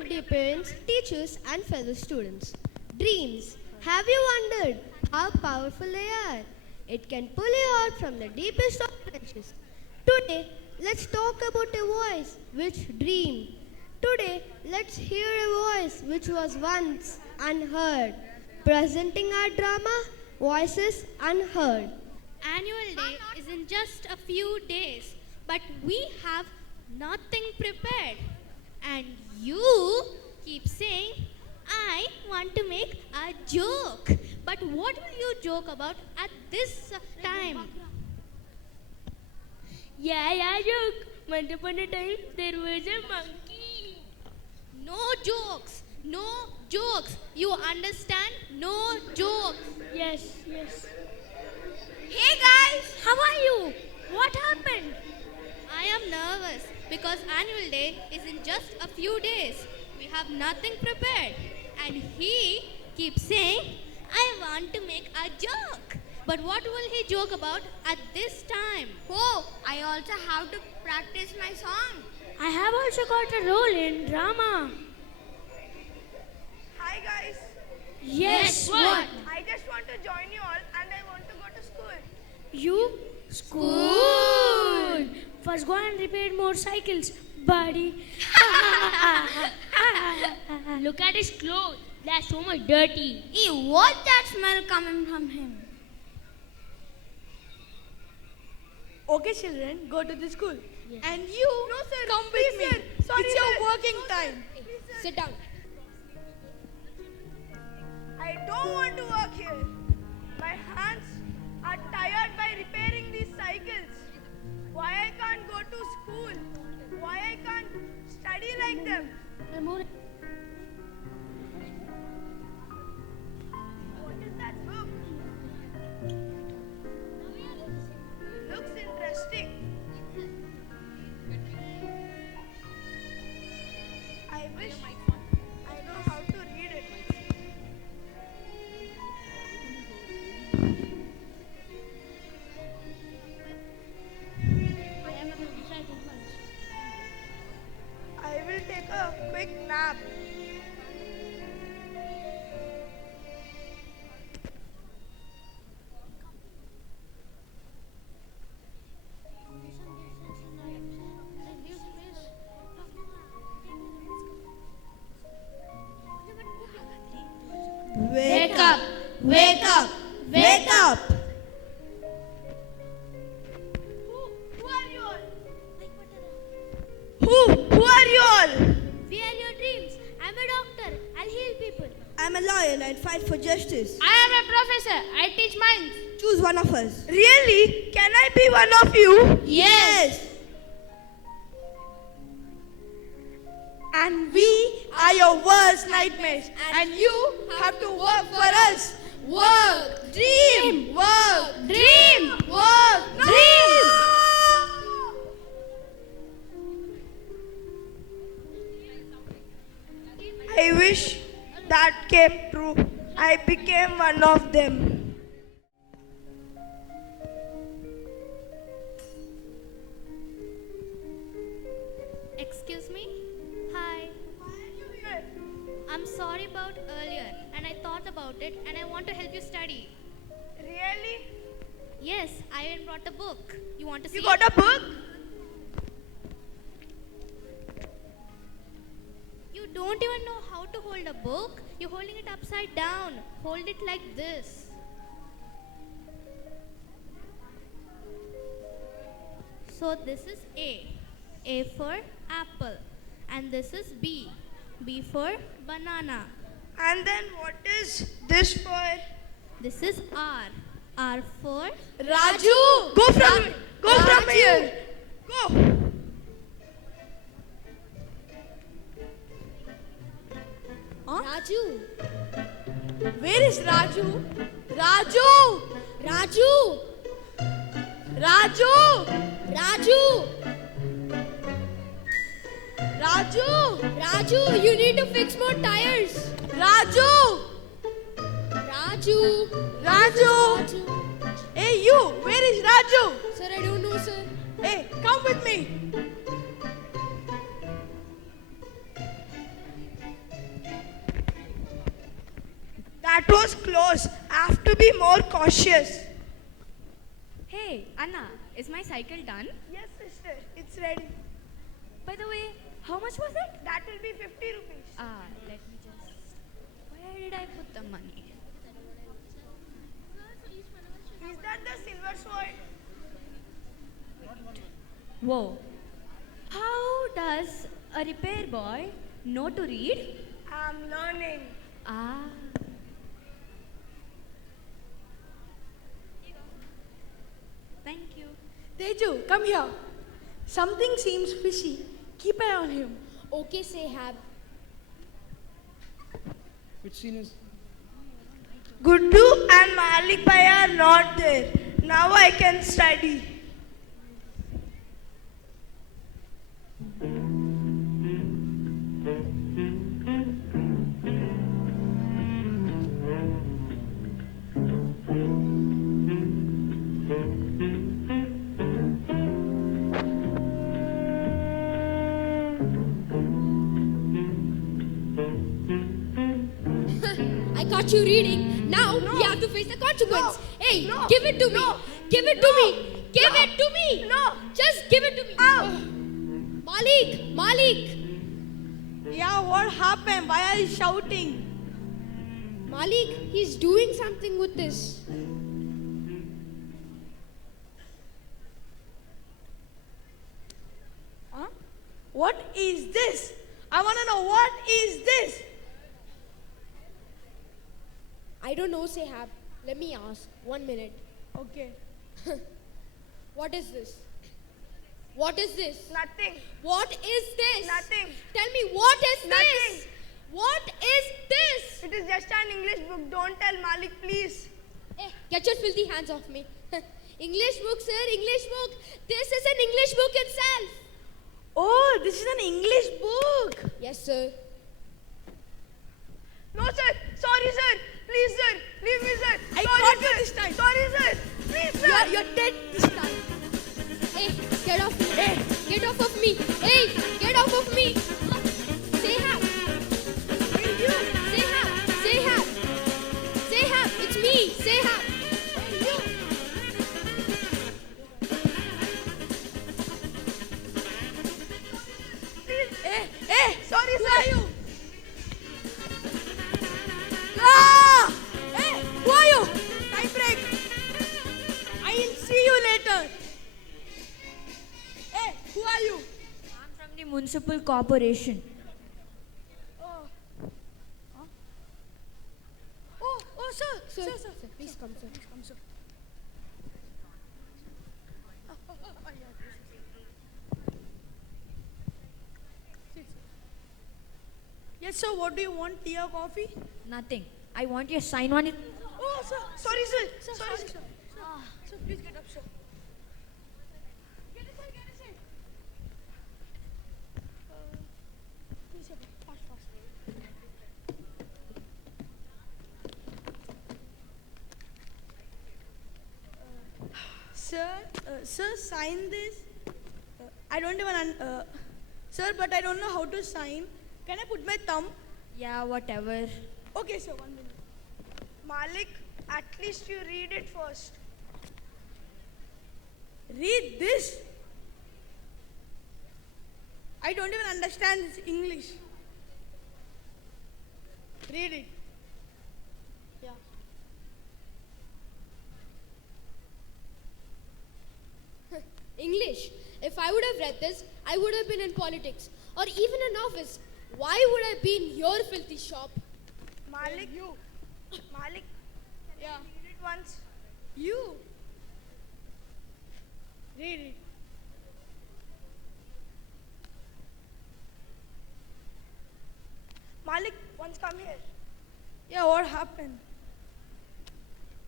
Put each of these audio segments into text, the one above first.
morning, dear parents, teachers, and fellow students. Dreams. Have you wondered how powerful they are? It can pull you out from the deepest of trenches. Today, let's talk about a voice which dreamed. Today, let's hear a voice which was once unheard. Presenting our drama, Voices Unheard. Annual Day is in just a few days, but we have nothing prepared. And you keep saying, I want to make a joke. But what will you joke about at this time? Yeah, joke. Once upon a time, there was a monkey. No jokes. No jokes. You understand? No jokes. Yes. Hey guys, how are you? What happened? I am nervous because annual day is in just a few days. We have nothing prepared. And he keeps saying, I want to make a joke. But what will he joke about at this time? Oh, I also have to practice my song. I have also got a role in drama. Hi guys, Yes, what? I just want to join you all and I want to go to school. You? School. First go and repair motorcycles, buddy. Look at his clothes. They're so much dirty. Ew, what's that smell coming from him? Okay children, go to the school. And you come with me. Sorry, it's your sir. working time. Sit down. I don't want to work here. My hands are tired by repairing these cycles. Why I can't go to school? Why I can't study like them? What is that book? Looks interesting. I wish I know how to read it. I will take a quick nap. Wake up! Wake up! Wake up! Who are you all? Who are you all? We are your dreams. I'm a doctor. I'll heal people. I'm a lawyer and I'd fight for justice. I am a professor. I teach minds. Choose one of us. Really? Can I be one of you? Yes! And we are your worst nightmares. And you have to work for us. Work! Dream! Work! Dream! Work! Dream! I wish that came true. I became one of them. Excuse me? Hi. I'm sorry about earlier and I thought about it and I want to help you study. Really? Yes, I even brought a book. You want to see You got a book? You don't even know how to hold a book. You're holding it upside down. Hold it like this. So this is A for apple. And this is B for banana. And then what is this for? This is R for Raju! Go from here. Go. Raju! Where is Raju? Raju! Raju! Raju! Raju! Raju! Raju, you need to fix more tires. Raju! Raju! Raju! Hey you, where is Raju? Sir, I don't know, sir. Hey, come with me. That was close. I have to be more cautious. Hey, Anna, is my cycle done? Yes, sister, it's ready. By the way, how much was it? That will be 50 rupees. Let me just. Where did I put the money? Is that the silver sword? Whoa. How does a repair boy know to read? I'm learning. Ah. Thank you. Teju, come here. Something seems fishy. Keep an eye on him. Okay, Sehab. Which scene is? Guddu and Malik Bhai are not there. Now I can study. I caught you reading. Now you have to face the consequence. Hey, give it to me. Give it to me. Give it to me. No. Just give it to me. Malik. Yeah, what happened? Why are you shouting? Malik, he's doing something with this. Huh? What is this? I want to know what is this? I don't know, Sehab. Let me ask. 1 minute. Okay. What is this? What is this? Nothing. What is this? Nothing. Tell me, what is Nothing. this? What is this? It is just an English book. Don't tell Malik, please. Hey, get your filthy hands off me. English book, sir, English book. This is an English book itself. Oh, this is an English book. Yes, sir. No, sir. Sorry, sir. Please, sir. Leave me, sir. I Sorry, caught you sir. this time. Sorry, sir. Please, sir. You're dead this time. Hey, get off me. Hey, get off of me. Hey, get off of me. Sehab. Hey, you. Sehab. Sehab, it's me. Sehab. Hey, you. Please. Hey, Sorry, who sir. are you? Ah! Hey, who are you? Time break. I will see you later. Hey, who are you? I'm from the municipal corporation. Oh, sir. Sir, please come, sir. Come, sir. Yes, sir. What do you want? Tea or coffee? Nothing. I want your sign on it. Oh, sir. Sorry, sir. Sorry, sir. Sir, please get up, sir. Get it, sir. Get it, sir. Please, sir. Fast, fast. Sir, sign this. I don't even, sir, but I don't know how to sign. Can I put my thumb? Yeah, whatever. Okay, sir, 1 minute. Malik, at least you read it first. Read this. I don't even understand this English. Read it. Yeah. English. If I would have read this, I would have been in politics or even an office. Why would I be in your filthy shop? Malik, Malik, Yeah. read it once. You. Read it. Malik, once come here. Yeah, what happened?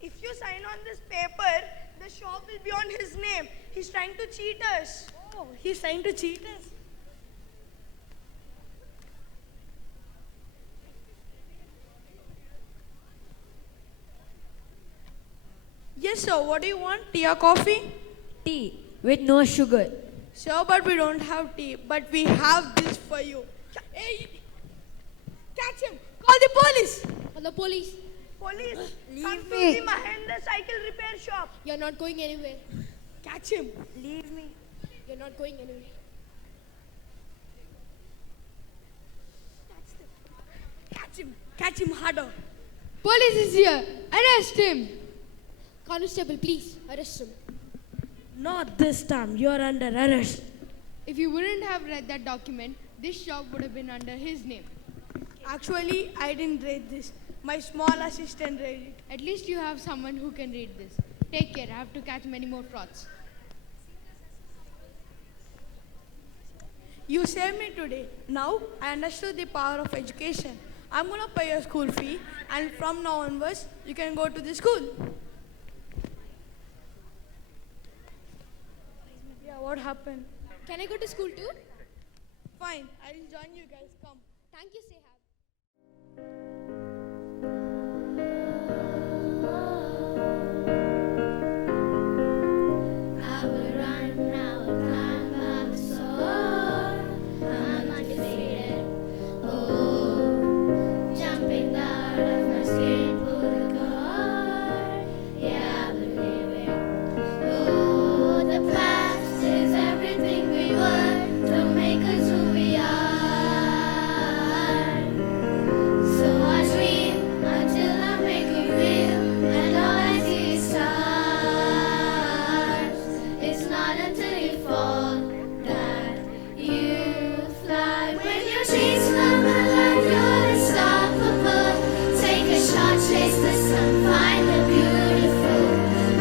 If you sign on this paper, the shop will be on his name. He's trying to cheat us. Oh, he's trying to cheat us. Yes, sir. What do you want? Tea or coffee? Tea with no sugar. Sure, but we don't have tea. But we have this for you. Hey, catch him. Call the police. Or the police. Police, come to me. the Mahendra cycle repair shop. You're not going anywhere. Catch him. Leave me. You're not going anywhere. Catch him harder. Police is here. Arrest him. Constable, please arrest him. Not this time. You're under arrest. If you wouldn't have read that document, this shop would have been under his name. Actually, I didn't read this. My small assistant read it. At least you have someone who can read this. Take care. I have to catch many more frauds. You saved me today. Now I understood the power of education. I'm gonna pay your school fee, and from now onwards, you can go to the school. Yeah, what happened? Can I go to school too? Fine, I'll join you guys. Come. Thank you, Sehab. I will run, I will climb, I will soar. I'm undefeated. Oh, jumping out of my skin, pull the cord. Yeah, I believe it. Oh, the past is everything we were. Don't make us who we are. So I dream until I make it real, and all I see is stars. It's not until you fall that you fly. When your dreams come alive, you're unstoppable. Take a shot, chase the sun, find the beautiful.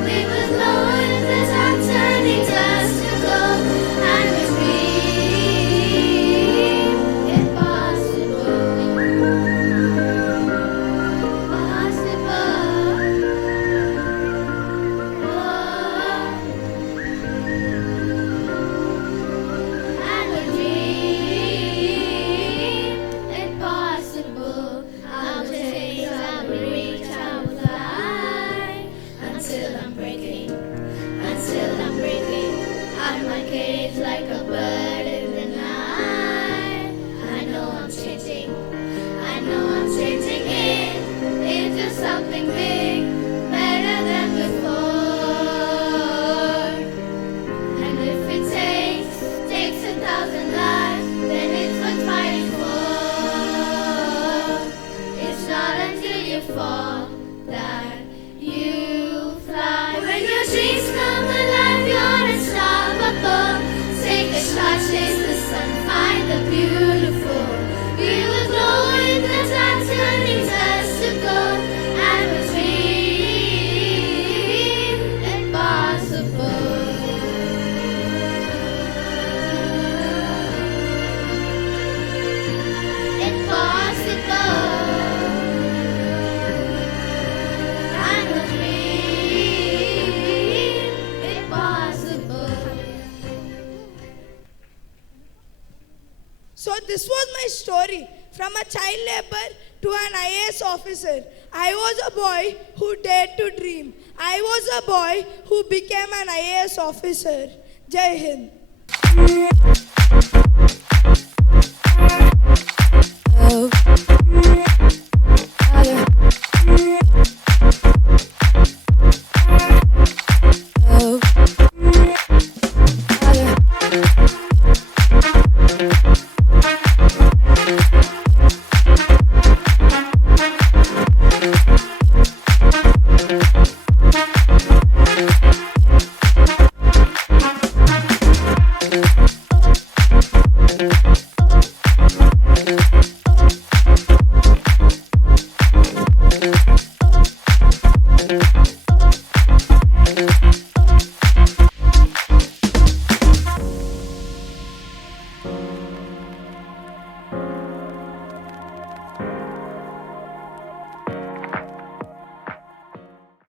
We will glow in the dark, turning dust to gold, and we dream impossible. Impossible. I will chase, I will reach, I will fly until I'm breaking out of my cage like a bird in the night. I know I'm changing into something big, better than before. And if it takes 1,000 lives, then it's worth fighting for. It's not until you fall that you fly. When your dreams come alive, you're unstoppable. Take a shot, chase the sun, find the beautiful. We will glow in the dark, turning dust to gold, and we dream impossible. Impossible. I will dream impossible. So this was my story, from a child laborer to an IAS officer. I was a boy who dared to dream. I was a boy who became an IAS officer. Jai Hind.